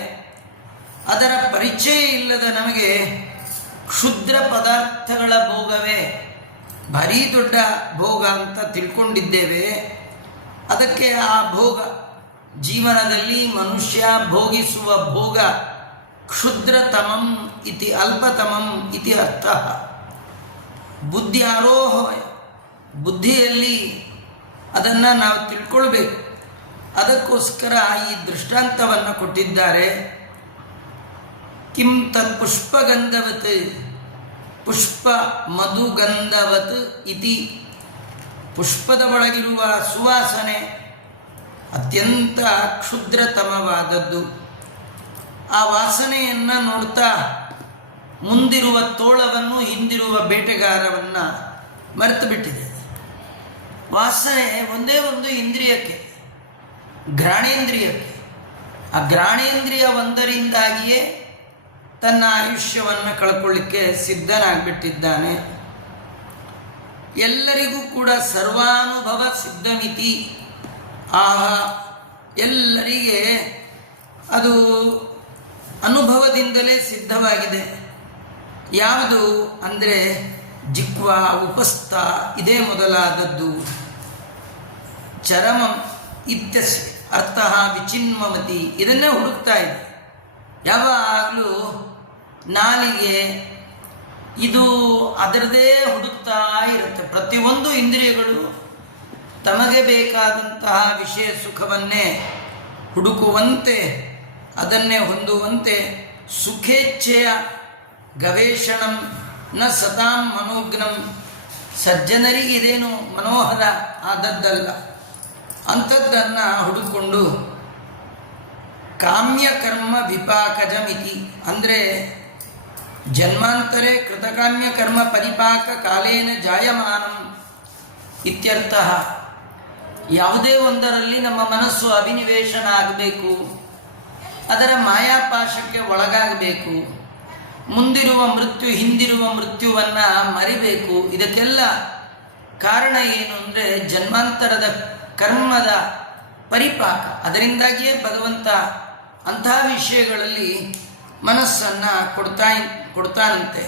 ಅದರ ಪರಿಚಯ ಇಲ್ಲದ ನಮಗೆ ಕ್ಷುದ್ರ ಪದಾರ್ಥಗಳ ಭೋಗವೇ ಭಾರೀ ದೊಡ್ಡ ಭೋಗ ಅಂತ ತಿಳ್ಕೊಂಡಿದ್ದೇವೆ. ಅದಕ್ಕೆ ಆ ಭೋಗ, ಜೀವನದಲ್ಲಿ ಮನುಷ್ಯ ಭೋಗಿಸುವ ಭೋಗ ಕ್ಷುದ್ರತಮಂ ಇತಿ ಅಲ್ಪತಮಂ ಇತಿ ಅರ್ಥ. ಬುದ್ಧಿ ಆರೋಹ, ಬುದ್ಧಿಯಲ್ಲಿ ಅದನ್ನು ನಾವು ತಿಳ್ಕೊಳ್ಬೇಕು. ಅದಕ್ಕೋಸ್ಕರ ಈ ದೃಷ್ಟಾಂತವನ್ನು ಕೊಟ್ಟಿದ್ದಾರೆ. ಕಿಂ ತತ್ ಪುಷ್ಪಗಂಧವತ್ ಪುಷ್ಪ ಮಧುಗಂಧವತ್ ಇತಿ. ಪುಷ್ಪದ ಒಳಗಿರುವ ಸುವಾಸನೆ ಅತ್ಯಂತ ಕ್ಷುದ್ರತಮವಾದದ್ದು. ಆ ವಾಸನೆಯನ್ನು ನೋಡ್ತಾ ಮುಂದಿರುವ ತೋಳವನ್ನು, ಹಿಂದಿರುವ ಬೇಟೆಗಾರವನ್ನು ಮರೆತು ಬಿಟ್ಟಿದೆ. ವಾಸನೆ ಒಂದೇ ಒಂದು ಇಂದ್ರಿಯಕ್ಕೆ, ಘ್ರಾಣೇಂದ್ರಿಯಕ್ಕೆ. ಆ ಘ್ರಾಣೇಂದ್ರಿಯ ಒಂದರಿಂದಾಗಿಯೇ ತನ್ನ ಆಯುಷ್ಯವನ್ನು ಕಳ್ಕೊಳ್ಳಿಕ್ಕೆ ಸಿದ್ಧನಾಗ್ಬಿಟ್ಟಿದ್ದಾನೆ. ಎಲ್ಲರಿಗೂ ಕೂಡ ಸರ್ವಾನುಭವ ಸಿದ್ಧಮಿತಿ. ಆಹಾ, ಎಲ್ಲರಿಗೆ ಅದು ಅನುಭವದಿಂದಲೇ ಸಿದ್ಧವಾಗಿದೆ. ಯಾವುದು ಅಂದರೆ ಜಿಕ್ವ, ಉಪಸ್ಥ, ಇದೇ ಮೊದಲಾದದ್ದು. ಚರಮಂ ಇತ್ಯಸ್ಯ ಅರ್ಥ ವಿಚಿನ್ಮಮತಿ, ಇದನ್ನೇ ಹುಡುಕ್ತಾ ಇದೆ ಯಾವಾಗಲೂ. ನಾಲಿಗೆ ಇದು ಅದರದೇ ಹುಡುಕ್ತಾ ಇರುತ್ತೆ. ಪ್ರತಿಯೊಂದು ಇಂದ್ರಿಯಗಳು ತಮಗೆ ಬೇಕಾದಂತಹ ವಿಷಯ ಸುಖವನ್ನೇ ಹುಡುಕುವಂತೆ, ಅದನ್ನೇ ಹೊಂದುವಂತೆ. ಸುಖೇಚ್ಛೆಯ ಗವೇಷಣಂ ನ ಸತಾಂ ಮನೋಜ್ಞಂ. ಸಜ್ಜನರಿಗೆ ಇದೇನು ಮನೋಹರ ಆದದ್ದಲ್ಲ, ಅಂಥದ್ದನ್ನು ಹುಡುಕೊಂಡು ಕಾಮ್ಯಕರ್ಮ ವಿಪಾಕಜಮಿತಿ ಅಂದರೆ ಜನ್ಮಾಂತರೇ ಕೃತಕಾಮ್ಯ ಕರ್ಮ ಪರಿಪಾಕ ಕಾಲೇನ ಜಾಯಮಾನಂ ಇತ್ಯರ್ಥ. ಯಾವುದೇ ಒಂದರಲ್ಲಿ ನಮ್ಮ ಮನಸ್ಸು ಅಭಿನಿವೇಶನ ಆಗಬೇಕು, ಅದರ ಮಾಯಾಪಾಶಕ್ಕೆ ಒಳಗಾಗಬೇಕು, ಮುಂದಿರುವ ಮೃತ್ಯು ಹಿಂದಿರುವ ಮೃತ್ಯುವನ್ನು ಮರಿಬೇಕು. ಇದಕ್ಕೆಲ್ಲ ಕಾರಣ ಏನು ಅಂದರೆ ಜನ್ಮಾಂತರದ ಕರ್ಮದ ಪರಿಪಾಕ. ಅದರಿಂದಾಗಿಯೇ ಭಗವಂತ ಅಂಥ ವಿಷಯಗಳಲ್ಲಿ ಮನಸ್ಸನ್ನು ಕೊಡ್ತಾನಂತೆ.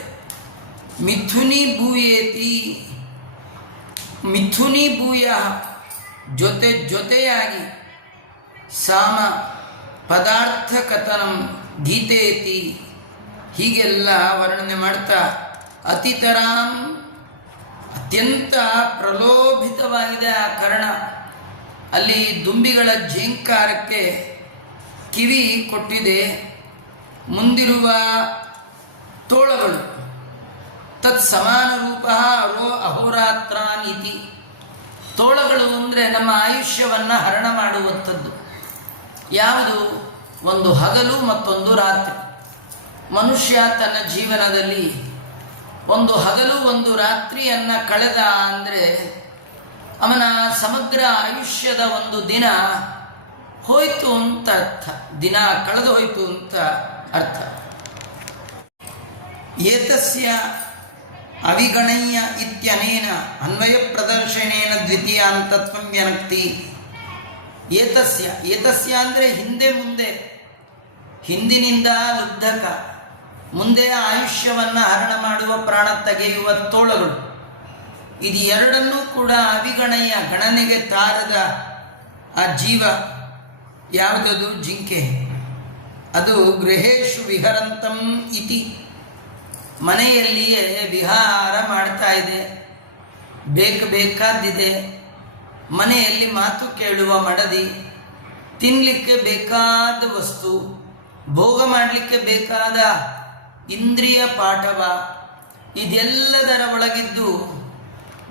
ಮಿಥುನಿ ಭೂಯೇತಿ, ಮಿಥುನಿ ಭೂಯ ಜೊತೆಯಾಗಿ ಸಾಮ ಪದಾರ್ಥ ಕಥನಂ ಗೀತೆಯತಿ, ಹೀಗೆಲ್ಲ ವರ್ಣನೆ ಮಾಡ್ತಾ ಅತಿತರಾಂ, ಅತ್ಯಂತ ಪ್ರಲೋಭಿತವಾಗಿದೆ ಆ ಕರ್ಣ. ಅಲ್ಲಿ ದುಂಬಿಗಳ ಝೇಂಕಾರಕ್ಕೆ ಕಿವಿ ಕೊಟ್ಟಿದೆ. ಮುಂದಿರುವ ತೋಳಗಳು ತತ್ ಸಮಾನ ರೂಪ ಅಹೋರಾತ್ರಾನೀತಿ. ತೋಳಗಳು ಅಂದರೆ ನಮ್ಮ ಆಯುಷ್ಯವನ್ನು ಹರಣ ಮಾಡುವಂಥದ್ದು. ಯಾವುದು? ಒಂದು ಹಗಲು ಮತ್ತೊಂದು ರಾತ್ರಿ. ಮನುಷ್ಯ ತನ್ನ ಜೀವನದಲ್ಲಿ ಒಂದು ಹಗಲು ಒಂದು ರಾತ್ರಿಯನ್ನು ಕಳೆದ ಅಂದರೆ ಅವನ ಸಮಗ್ರ ಆಯುಷ್ಯದ ಒಂದು ದಿನ ಹೋಯಿತು ಅಂತ ಅರ್ಥ. ದಿನ ಕಳೆದು ಹೋಯಿತು ಅಂತ ಅರ್ಥ. ಏತಸ್ಯ ಅವಿಗಣಯ್ಯ ಇತ್ಯನೇನ ಅನ್ವಯ ಪ್ರದರ್ಶನೇನ ದ್ವಿತೀಯಾಂತತ್ವಂ ವ್ಯನಕ್ತಿ. ಏತಸ್ಯ, ಏತಸ್ಯ ಅಂದರೆ ಹಿಂದೆ ಮುಂದೆ, ಹಿಂದಿನಿಂದ ಲುಬ್ಧಕ, ಮುಂದೆ ಆಯುಷ್ಯವನ್ನು ಹರಣ ಮಾಡುವ ಪ್ರಾಣ ತೆಗೆಯುವ ತೋಳಗಳು. ಇದು ಎರಡನ್ನೂ ಕೂಡ ಅವಿಗಣಯ್ಯ, ಗಣನೆಗೆ ತಾರದ ಆ ಜೀವ ಯಾವುದದು? ಜಿಂಕೆ. ಅದು ಗೃಹೇಶು ವಿಹರಂತಂ ಇತಿ, ಮನೆಯಲ್ಲಿಯೇ ವಿಹಾರ ಮಾಡ್ತಾ ಇದೆ, ಬೇಕಾದ್ದಿದೆ. ಮನೆಯಲ್ಲಿ ಮಾತು ಕೇಳುವ ಮಡದಿ, ತಿನ್ನಲಿಕ್ಕೆ ಬೇಕಾದ ವಸ್ತು, ಭೋಗ ಮಾಡಲಿಕ್ಕೆ ಬೇಕಾದ ಇಂದ್ರಿಯ ಪಾಠವ, ಇದೆಲ್ಲದರ ಒಳಗಿದ್ದು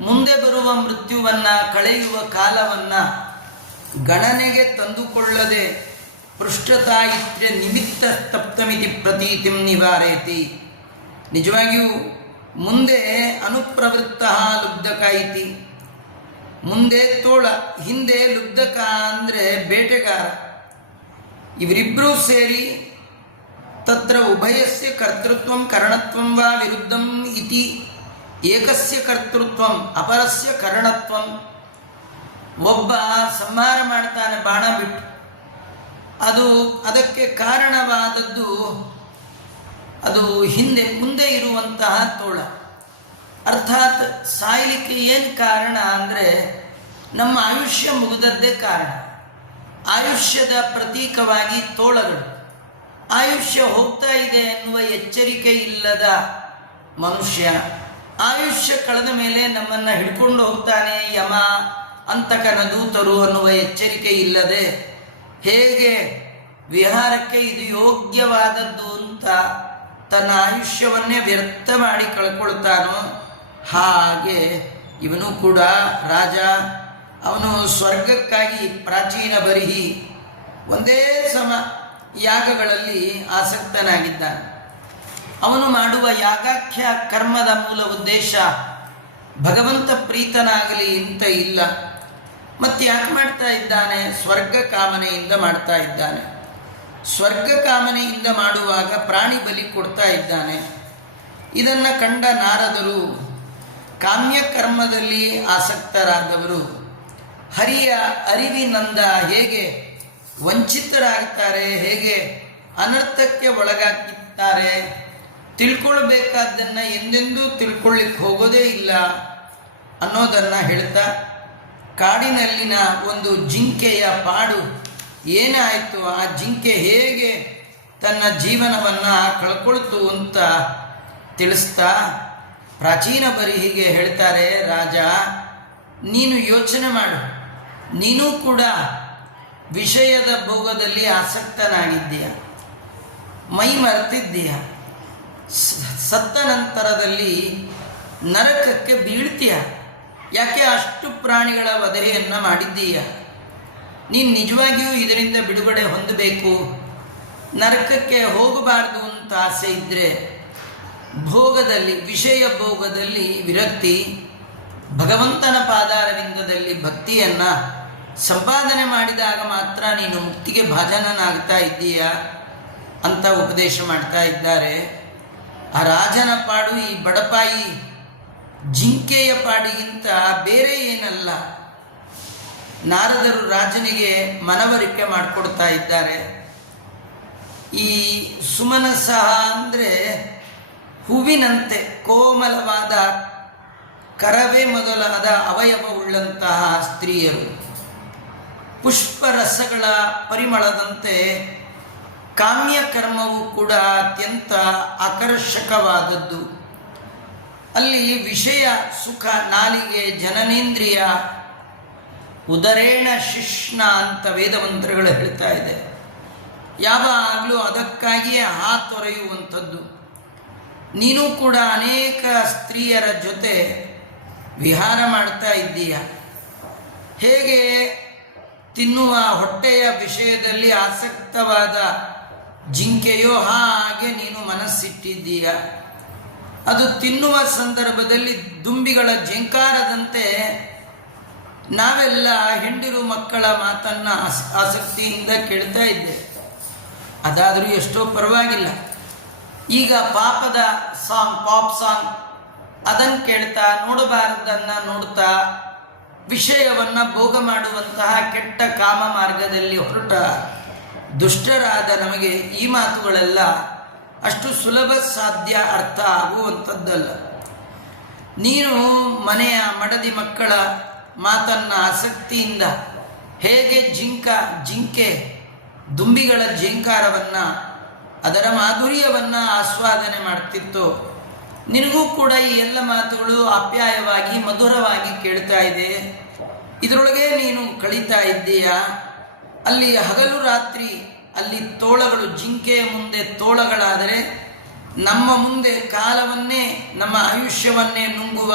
ಮುಂದೆ ಬರುವ ಮೃತ್ಯುವನ್ನು, ಕಳೆಯುವ ಕಾಲವನ್ನು ಗಣನೆಗೆ ತಂದುಕೊಳ್ಳದೆ ಪೃಷ್ಠತಾಯಿತ್ರ್ಯ ನಿಮಿತ್ತ ತಪ್ತಮಿತಿ ಪ್ರತೀತಿಂ ನಿವಾರಯತಿ. ನಿಜವಾಗಿಯೂ ಮುಂದೆ ಅನುಪ್ರವೃತ್ತ ಲುಬ್ಧಕ ಇತಿ, ಮುಂದೆ ತೋಳ, ಹಿಂದೆ ಲುಬ್ಧಕ ಅಂದರೆ ಬೇಟೆಗಾರ. ಇವರಿಬ್ಬರೂ ಸೇರಿ ತತ್ರ ಉಭಯಸ್ಯ ಕರ್ತೃತ್ವಂ ಕರಣತ್ವಂ ವಾ ವಿರುದ್ಧಂ ಇತಿ ಏಕಸ್ಯ ಕರ್ತೃತ್ವಂ ಅಪರಸ್ಯ ಕರಣತ್ವಂ. ಒಬ್ಬ ಸಂಹಾರ ಮಾಡ್ತಾನೆ ಬಾಣ ಬಿಟ್ಟು, ಅದಕ್ಕೆ ಕಾರಣವಾದದ್ದು ಅದು ಮುಂದೆ ಇರುವಂತಹ ತೋಳ. ಅರ್ಥಾತ್ ಸಾಯಲಿಕ್ಕೆ ಏನು ಕಾರಣ ಅಂದರೆ ನಮ್ಮ ಆಯುಷ್ಯ ಮುಗಿದದ್ದೇ ಕಾರಣ. ಆಯುಷ್ಯದ ಪ್ರತೀಕವಾಗಿ ತೋಳಗಳು. ಆಯುಷ್ಯ ಹೋಗ್ತಾ ಇದೆ ಎನ್ನುವ ಎಚ್ಚರಿಕೆ ಇಲ್ಲದ ಮನುಷ್ಯ ಆಯುಷ್ಯ ಕಳೆದ ಮೇಲೆ ನಮ್ಮನ್ನು ಹಿಡ್ಕೊಂಡು ಹೋಗ್ತಾನೆ ಯಮ, ಅಂತಕನ ದೂತರು ಅನ್ನುವ ಎಚ್ಚರಿಕೆ ಇಲ್ಲದೆ ಹೇಗೆ ವಿಹಾರಕ್ಕೆ ಇದು ಯೋಗ್ಯವಾದದ್ದು ಅಂತ ತನ್ನ ಆಯುಷ್ಯವನ್ನೇ ವ್ಯರ್ಥ ಮಾಡಿ ಕಳ್ಕೊಳ್ತಾನೋ ಹಾಗೆ ಇವನು ಕೂಡ ರಾಜ. ಅವನು ಸ್ವರ್ಗಕ್ಕಾಗಿ ಪ್ರಾಚೀನ ಬರಿಹಿ ಒಂದೇ ಸಮ ಯಾಗಗಳಲ್ಲಿ ಆಸಕ್ತನಾಗಿದ್ದಾನೆ. ಅವನು ಮಾಡುವ ಯಾಗಾಖ್ಯ ಕರ್ಮದ ಮೂಲ ಉದ್ದೇಶ ಭಗವಂತ ಪ್ರೀತನಾಗಲಿ ಅಂತ ಇಲ್ಲ. ಮತ್ತೆ ಯಾಕೆ ಮಾಡ್ತಾ ಇದ್ದಾನೆ? ಸ್ವರ್ಗ ಕಾಮನೆಯಿಂದ ಮಾಡ್ತಾ ಇದ್ದಾನೆ. ಸ್ವರ್ಗ ಕಾಮನೆಯಿಂದ ಮಾಡುವಾಗ ಪ್ರಾಣಿ ಬಲಿ ಕೊಡ್ತಾ ಇದ್ದಾನೆ. ಇದನ್ನು ಕಂಡ ನಾರದರು, ಕಾಮ್ಯ ಕರ್ಮದಲ್ಲಿ ಆಸಕ್ತರಾದವರು ಹರಿಯ ಅರಿವಿನಿಂದ ಹೇಗೆ ವಂಚಿತರಾಗ್ತಾರೆ, ಹೇಗೆ ಅನರ್ಥಕ್ಕೆ ಒಳಗಾಗ್ತಾರೆ, ತಿಳ್ಕೊಳ್ಬೇಕಾದ್ದನ್ನು ಎಂದೆಂದೂ ತಿಳ್ಕೊಳ್ಳಿಕ್ಕೆ ಹೋಗೋದೇ ಇಲ್ಲ ಅನ್ನೋದನ್ನು ಹೇಳ್ತಾ, ಕಾಡಿನಲ್ಲಿನ ಒಂದು ಜಿಂಕೆಯ ಪಾಡು ಏನಾಯಿತು, ಆ ಜಿಂಕೆ ಹೇಗೆ ತನ್ನ ಜೀವನವನ್ನು ಕಳ್ಕೊಳ್ತು ಅಂತ ತಿಳಿಸ್ತಾ ಪ್ರಾಚೀನ ಬರಿಹಿಗೆ ಹೇಳ್ತಾರೆ, ರಾಜ ನೀನು ಯೋಚನೆ ಮಾಡು, ನೀನೂ ಕೂಡ ವಿಷಯದ ಭೋಗದಲ್ಲಿ ಆಸಕ್ತನಾಗಿದ್ದೀಯ, ಮೈ ಮರೆತಿದ್ದೀಯ, ಸತ್ತ ನಂತರದಲ್ಲಿ ನರಕಕ್ಕೆ ಬೀಳ್ತೀಯ. ಯಾಕೆ ಅಷ್ಟು ಪ್ರಾಣಿಗಳ ವಧೆಯನ್ನು ಮಾಡಿದ್ದೀಯ? ನೀನು ನಿಜವಾಗಿಯೂ ಇದರಿಂದ ಬಿಡುಗಡೆ ಹೊಂದಬೇಕು, ನರಕಕ್ಕೆ ಹೋಗಬಾರ್ದು ಅಂತ ಆಸೆ ಇದ್ದರೆ ಭೋಗದಲ್ಲಿ, ವಿಷಯ ಭೋಗದಲ್ಲಿ ವಿರಕ್ತಿ, ಭಗವಂತನ ಪಾದಾರವಿಂದದಲ್ಲಿ ಭಕ್ತಿಯನ್ನು ಸಂಪಾದನೆ ಮಾಡಿದಾಗ ಮಾತ್ರ ನೀನು ಮುಕ್ತಿಗೆ ಭಾಜನನಾಗ್ತಾ ಇದ್ದೀಯ ಅಂತ ಉಪದೇಶ ಮಾಡ್ತಾ ಇದ್ದಾರೆ. ಆ ರಾಜನ ಪಾಡು ಈ ಬಡಪಾಯಿ ಜಿಂಕೆಯ ಪಾಡಿಗಿಂತ ಬೇರೆ ಏನಲ್ಲ. ನಾರದರು ರಾಜನಿಗೆ ಮನವರಿಕೆ ಮಾಡಿಕೊಡ್ತಾ ಇದ್ದಾರೆ. ಈ ಸುಮನಸಃ ಅಂದರೆ ಹೂವಿನಂತೆ ಕೋಮಲವಾದ ಕರವೇ ಮೊದಲಾದ ಅವಯವವುಳ್ಳಂತಹ ಸ್ತ್ರೀಯರು, ಪುಷ್ಪರಸಗಳ ಪರಿಮಳದಂತೆ ಕಾಮ್ಯ ಕರ್ಮವು ಕೂಡ ಅತ್ಯಂತ ಆಕರ್ಷಕವಾದದ್ದು. ಅಲ್ಲಿ ವಿಷಯ ಸುಖ, ನಾಲಿಗೆ, ಜನನೇಂದ್ರಿಯ, ಉದರೇಣ ಶಿಷ್ಣ ಅಂತ ವೇದಮಂತ್ರಗಳು ಹೇಳ್ತಾ ಇದೆ. ಯಾವಾಗಲೂ ಅದಕ್ಕಾಗಿಯೇ ಹಾತೊರೆಯುವಂಥದ್ದು. ನೀನು ಕೂಡ ಅನೇಕ ಸ್ತ್ರೀಯರ ಜೊತೆ ವಿಹಾರ ಮಾಡ್ತಾ ಇದ್ದೀಯ. ಹೇಗೆ ತಿನ್ನುವ ಹೊಟ್ಟೆಯ ವಿಷಯದಲ್ಲಿ ಆಸಕ್ತವಾದ ಜಿಂಕೆಯೋ ಹಾಗೆ ನೀನು ಮನಸ್ಸಿಟ್ಟಿದ್ದೀಯ. ಅದು ತಿನ್ನುವ ಸಂದರ್ಭದಲ್ಲಿ ದುಂಬಿಗಳ ಜಿಂಕಾರದಂತೆ ನಾವೆಲ್ಲ ಹೆಂಡಿರು ಮಕ್ಕಳ ಮಾತನ್ನು ಆಸಕ್ತಿಯಿಂದ ಕೇಳ್ತಾ ಇದ್ದೆ. ಅದಾದರೂ ಎಷ್ಟೋ ಪರವಾಗಿಲ್ಲ. ಈಗ ಪಾಪದ ಸಾಂಗ್, ಪಾಪ್ ಸಾಂಗ್, ಅದನ್ನು ಕೇಳ್ತಾ, ನೋಡಬಾರದನ್ನು ನೋಡ್ತಾ, ವಿಷಯವನ್ನು ಭೋಗ ಮಾಡುವಂತಹ ಕೆಟ್ಟ ಕಾಮ ಮಾರ್ಗದಲ್ಲಿ ಹೊರಟ ದುಷ್ಟರಾದ ನಮಗೆ ಈ ಮಾತುಗಳೆಲ್ಲ ಅಷ್ಟು ಸುಲಭ ಸಾಧ್ಯ ಅರ್ಥ ಆಗುವಂಥದ್ದಲ್ಲ. ನೀನು ಮನೆಯ ಮಡದಿ ಮಕ್ಕಳ ಮಾತನ್ನು ಆಸಕ್ತಿಯಿಂದ ಹೇಗೆ ಜಿಂಕೆ ದುಂಬಿಗಳ ಜಿಂಕಾರವನ್ನು, ಅದರ ಮಾಧುರ್ಯವನ್ನು ಆಸ್ವಾದನೆ ಮಾಡ್ತಿತ್ತೋ, ನಿನಗೂ ಕೂಡ ಈ ಎಲ್ಲ ಮಾತುಗಳು ಆಪ್ಯಾಯವಾಗಿ ಮಧುರವಾಗಿ ಕೇಳ್ತಾ ಇದೆ. ಇದರೊಳಗೆ ನೀನು ಕಳೀತಾ ಇದ್ದೀಯ. ಅಲ್ಲಿ ಹಗಲು ರಾತ್ರಿ ಅಲ್ಲಿ ತೋಳಗಳು, ಜಿಂಕೆಯ ಮುಂದೆ ತೋಳಗಳಾದರೆ ನಮ್ಮ ಮುಂದೆ ಕಾಲವನ್ನೇ, ನಮ್ಮ ಆಯುಷ್ಯವನ್ನೇ ನುಂಗುವ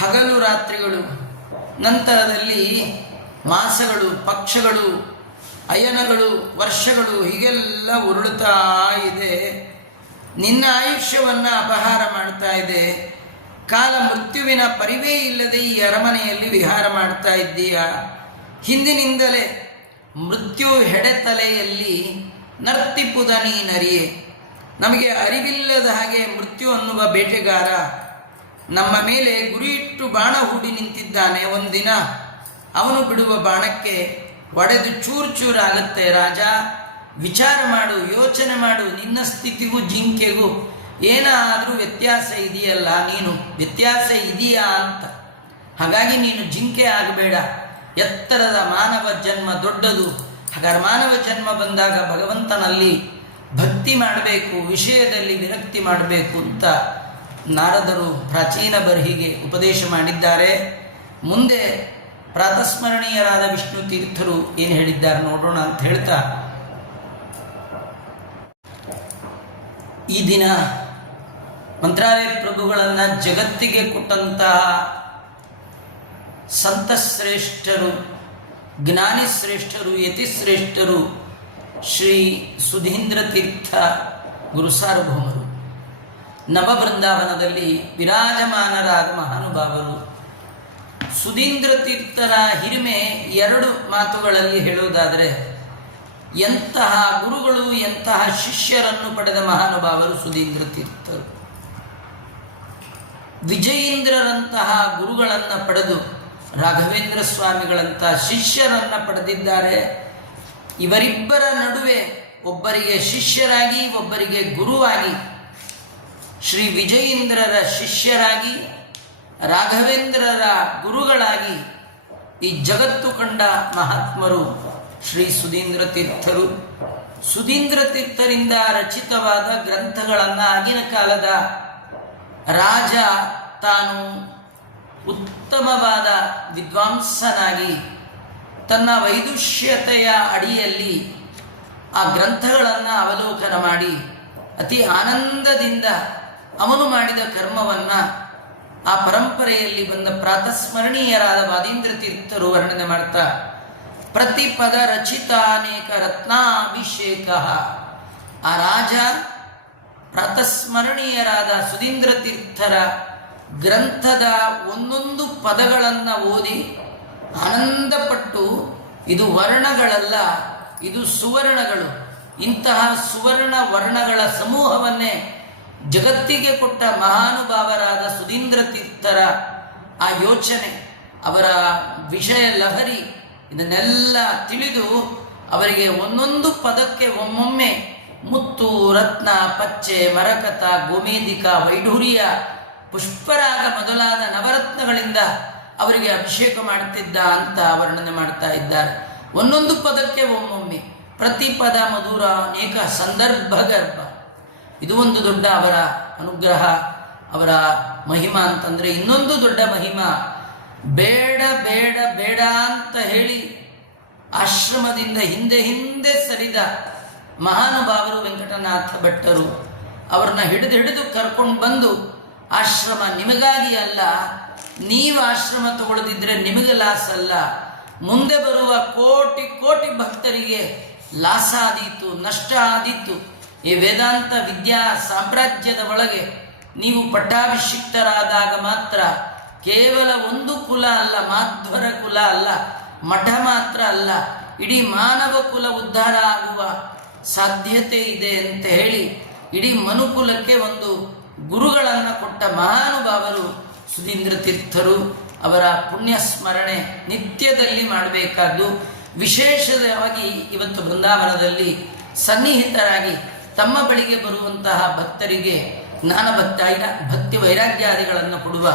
ಹಗಲು ರಾತ್ರಿಗಳು. ನಂತರದಲ್ಲಿ ಮಾಸಗಳು, ಪಕ್ಷಗಳು, ಅಯನಗಳು, ವರ್ಷಗಳು ಹೀಗೆಲ್ಲ ಉರುಳುತ್ತಾ ಇದೆ. ನಿನ್ನ ಆಯುಷ್ಯವನ್ನು ಅಪಹಾರ ಮಾಡ್ತಾ ಇದೆ. ಕಾಲ ಮೃತ್ಯುವಿನ ಪರಿವೇ ಇಲ್ಲದೆ ಈ ಅರಮನೆಯಲ್ಲಿ ವಿಹಾರ ಮಾಡ್ತಾ ಇದ್ದೀಯಾ. ಹಿಂದಿನಿಂದಲೇ ಮೃತ್ಯು ಹೆಡೆತಲೆಯಲ್ಲಿ ನರ್ತಿಪುದ ನೀನರಿಯೇ. ನಮಗೆ ಅರಿವಿಲ್ಲದ ಹಾಗೆ ಮೃತ್ಯು ಅನ್ನುವ ಬೇಟೆಗಾರ ನಮ್ಮ ಮೇಲೆ ಗುರಿಯಿಟ್ಟು ಬಾಣ ಹೂಡಿ ನಿಂತಿದ್ದಾನೆ. ಒಂದಿನ ಅವನು ಬಿಡುವ ಬಾಣಕ್ಕೆ ಒಡೆದು ಚೂರು ಚೂರಾಗುತ್ತೆ. ರಾಜ, ವಿಚಾರ ಮಾಡು, ಯೋಚನೆ ಮಾಡು. ನಿನ್ನ ಸ್ಥಿತಿಗೂ ಜಿಂಕೆಗೂ ಏನಾದರೂ ವ್ಯತ್ಯಾಸ ಇದೆಯಲ್ಲ, ನೀನು ವ್ಯತ್ಯಾಸ ಇದೆಯಾ ಅಂತ. ಹಾಗಾಗಿ ನೀನು ಜಿಂಕೆ ಆಗಬೇಡ. ಎತ್ತರದ ಮಾನವ ಜನ್ಮ ದೊಡ್ಡದು. ಹಾಗಾದ್ರೆ ಮಾನವ ಜನ್ಮ ಬಂದಾಗ ಭಗವಂತನಲ್ಲಿ ಭಕ್ತಿ ಮಾಡಬೇಕು, ವಿಷಯದಲ್ಲಿ ವಿರಕ್ತಿ ಮಾಡಬೇಕು ಅಂತ ನಾರದರು ಪ್ರಾಚೀನ ಬರ್ಹಿಗೆ ಉಪದೇಶ ಮಾಡಿದ್ದಾರೆ. ಮುಂದೆ ಪ್ರಾತಸ್ಮರಣೀಯರಾದ ವಿಷ್ಣು ತೀರ್ಥರು ಏನು ಹೇಳಿದ್ದಾರೆ ನೋಡೋಣ ಅಂತ ಹೇಳ್ತಾ, ಈ ದಿನ ಮಂತ್ರಾಲಯ ಪ್ರಭುಗಳನ್ನು ಜಗತ್ತಿಗೆ ಕೊಟ್ಟಂತಹ ಸಂತಶ್ರೇಷ್ಠರು, ಜ್ಞಾನಿಶ್ರೇಷ್ಠರು, ಯತಿಶ್ರೇಷ್ಠರು ಶ್ರೀ ಸುಧೀಂದ್ರ ತೀರ್ಥ ಗುರು ಸಾರ್ವಭೌಮರು ನವಬೃಂದಾವನದಲ್ಲಿ ವಿರಾಜಮಾನರಾದ ಮಹಾನುಭಾವರು. ಸುಧೀಂದ್ರ ತೀರ್ಥರ ಹಿರಿಮೆ ಎರಡು ಮಾತುಗಳಲ್ಲಿ ಹೇಳುವುದಾದರೆ, ಎಂತಹ ಗುರುಗಳು, ಎಂತಹ ಶಿಷ್ಯರನ್ನು ಪಡೆದ ಮಹಾನುಭಾವರು ಸುಧೀಂದ್ರ ತೀರ್ಥರು. ವಿಜಯೇಂದ್ರರಂತಹ ಗುರುಗಳನ್ನು ಪಡೆದು ರಾಘವೇಂದ್ರ ಸ್ವಾಮಿಗಳಂತಹ ಶಿಷ್ಯರನ್ನು ಪಡೆದಿದ್ದಾರೆ. ಇವರಿಬ್ಬರ ನಡುವೆ ಒಬ್ಬರಿಗೆ ಶಿಷ್ಯರಾಗಿ, ಒಬ್ಬರಿಗೆ ಗುರುವಾಗಿ, ಶ್ರೀ ವಿಜಯೇಂದ್ರರ ಶಿಷ್ಯರಾಗಿ, ರಾಘವೇಂದ್ರರ ಗುರುಗಳಾಗಿ ಈ ಜಗತ್ತು ಕಂಡ ಮಹಾತ್ಮರು ಶ್ರೀ ಸುಧೀಂದ್ರ ತೀರ್ಥರು. ಸುಧೀಂದ್ರ ತೀರ್ಥರಿಂದ ರಚಿತವಾದ ಗ್ರಂಥಗಳನ್ನು ಆಗಿನ ಕಾಲದ ರಾಜ ತಾನು ಉತ್ತಮವಾದ ವಿದ್ವಾಂಸನಾಗಿ ತನ್ನ ವೈದುಷ್ಯತೆಯ ಅಡಿಯಲ್ಲಿ ಆ ಗ್ರಂಥಗಳನ್ನು ಅವಲೋಕನ ಮಾಡಿ ಅತಿ ಆನಂದದಿಂದ ಅವನು ಮಾಡಿದ ಕರ್ಮವನ್ನು ಆ ಪರಂಪರೆಯಲ್ಲಿ ಬಂದ ಪ್ರಾತಸ್ಮರಣೀಯರಾದ ವಾದೀಂದ್ರ ತೀರ್ಥರು ವರ್ಣನೆ ಮಾಡ್ತಾ, ಪ್ರತಿಪದ ರಚಿತ ಅನೇಕ ರತ್ನಾಭಿಷೇಕ. ಆ ರಾಜ ಪ್ರಾತಸ್ಮರಣೀಯರಾದ ಸುಧೀಂದ್ರ ತೀರ್ಥರ ಗ್ರಂಥದ ಒಂದೊಂದು ಪದಗಳನ್ನು ಓದಿ ಆನಂದಪಟ್ಟು, ಇದು ವರ್ಣಗಳಲ್ಲ, ಇದು ಸುವರ್ಣಗಳು, ಇಂತಹ ಸುವರ್ಣ ವರ್ಣಗಳ ಸಮೂಹವನ್ನೇ ಜಗತ್ತಿಗೆ ಕೊಟ್ಟ ಮಹಾನುಭಾವರಾದ ಸುಧೀಂದ್ರ ತೀರ್ಥರ ಆ ಯೋಚನೆ, ಅವರ ವಿಷಯ ಲಹರಿ, ಇದನ್ನೆಲ್ಲ ತಿಳಿದು ಅವರಿಗೆ ಒಂದೊಂದು ಪದಕ್ಕೆ ಒಮ್ಮೊಮ್ಮೆ ಮುತ್ತು, ರತ್ನ, ಪಚ್ಚೆ, ಮರಕತ, ಗೋಮೇದಿಕ, ವೈಢೂರ್ಯ, ಪುಷ್ಪರಾಗ ಮೊದಲಾದ ನವರತ್ನಗಳಿಂದ ಅವರಿಗೆ ಅಭಿಷೇಕ ಮಾಡುತ್ತಿದ್ದ ಅಂತ ವರ್ಣನೆ ಮಾಡ್ತಾ ಇದ್ದಾರೆ. ಒಂದೊಂದು ಪದಕ್ಕೆ ಒಮ್ಮೊಮ್ಮೆ, ಪ್ರತಿ ಪದ ಮಧುರ, ಅನೇಕ ಸಂದರ್ಭಗರ್ಭ. ಇದು ಒಂದು ದೊಡ್ಡ ಅವರ ಅನುಗ್ರಹ, ಅವರ ಮಹಿಮಾ ಅಂತಂದರೆ. ಇನ್ನೊಂದು ದೊಡ್ಡ ಮಹಿಮಾ, ಬೇಡ ಬೇಡ ಬೇಡ ಅಂತ ಹೇಳಿ ಆಶ್ರಮದಿಂದ ಹಿಂದೆ ಹಿಂದೆ ಸರಿದ ಮಹಾನುಭಾವರು ವೆಂಕಟನಾಥ ಭಟ್ಟರು. ಅವ್ರನ್ನ ಹಿಡಿದು ಕರ್ಕೊಂಡು ಬಂದು, ಆಶ್ರಮ ನಿಮಗಾಗಿ ಅಲ್ಲ, ನೀವು ಆಶ್ರಮ ತಗೊಳ್ಳದಿದ್ರೆ ನಿಮಗೆ ಲಾಸ್ ಅಲ್ಲ, ಮುಂದೆ ಬರುವ ಕೋಟಿ ಕೋಟಿ ಭಕ್ತರಿಗೆ ಲಾಸ ಆದೀತು, ನಷ್ಟ ಆದೀತು. ಈ ವೇದಾಂತ ವಿದ್ಯಾ ಸಾಮ್ರಾಜ್ಯದ ಒಳಗೆ ನೀವು ಪಟ್ಟಾಭಿಷಿಕ್ತರಾದಾಗ ಮಾತ್ರ ಕೇವಲ ಒಂದು ಕುಲ ಅಲ್ಲ, ಮಾಧ್ವರ ಕುಲ ಅಲ್ಲ, ಮಠ ಮಾತ್ರ ಅಲ್ಲ, ಇಡೀ ಮಾನವ ಕುಲ ಉದ್ಧಾರ ಆಗುವ ಸಾಧ್ಯತೆ ಇದೆ ಅಂತ ಹೇಳಿ ಇಡೀ ಮನುಕುಲಕ್ಕೆ ಒಂದು ಗುರುಗಳನ್ನು ಕೊಟ್ಟ ಮಹಾನುಭಾವರು ಸುಧೀಂದ್ರ ತೀರ್ಥರು. ಅವರ ಪುಣ್ಯ ಸ್ಮರಣೆ ನಿತ್ಯದಲ್ಲಿ ಮಾಡಬೇಕಾದ್ದು. ವಿಶೇಷವಾಗಿ ಇವತ್ತು ಬೃಂದಾವನದಲ್ಲಿ ಸನ್ನಿಹಿತರಾಗಿ ತಮ್ಮ ಬಳಿಗೆ ಬರುವಂತಹ ಭಕ್ತರಿಗೆ ಜ್ಞಾನ ಭಕ್ತಿ ವೈರಾಗ್ಯಾದಿಗಳನ್ನು ಕೊಡುವ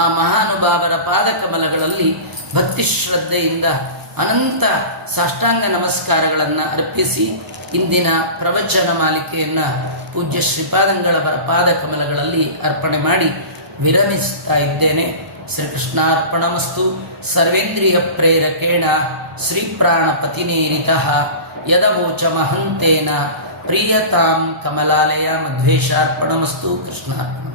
ಆ ಮಹಾನುಭಾವರ ಪಾದಕಮಲಗಳಲ್ಲಿ ಭಕ್ತಿ ಶ್ರದ್ಧೆಯಿಂದ ಅನಂತ ಸಾಷ್ಟಾಂಗ ನಮಸ್ಕಾರಗಳನ್ನು ಅರ್ಪಿಸಿ ಇಂದಿನ ಪ್ರವಚನ ಮಾಲಿಕೆಯನ್ನು ಪೂಜ್ಯ ಶ್ರೀಪಾದಂಗಳವರ ಪಾದಕಮಲಗಳಲ್ಲಿ ಅರ್ಪಣೆ ಮಾಡಿ ವಿರಮಿಸ್ತಾ ಇದ್ದೇನೆ. ಶ್ರೀಕೃಷ್ಣಾರ್ಪಣಮಸ್ತು. ಸರ್ವೇಂದ್ರಿಯ ಪ್ರೇರಕೇಣ ಶ್ರೀಪ್ರಾಣಪತಿನೇರಿತಃ ಯದವೋಚಮಹಂತೇನ ಪ್ರೀಯತಾಂ ಕಮಲಾಲಯ ಮಧ್ವೇಶಾರ್ಪಣಮಸ್ತು. ಕೃಷ್ಣಾರ್ಪಣಮಸ್ತು.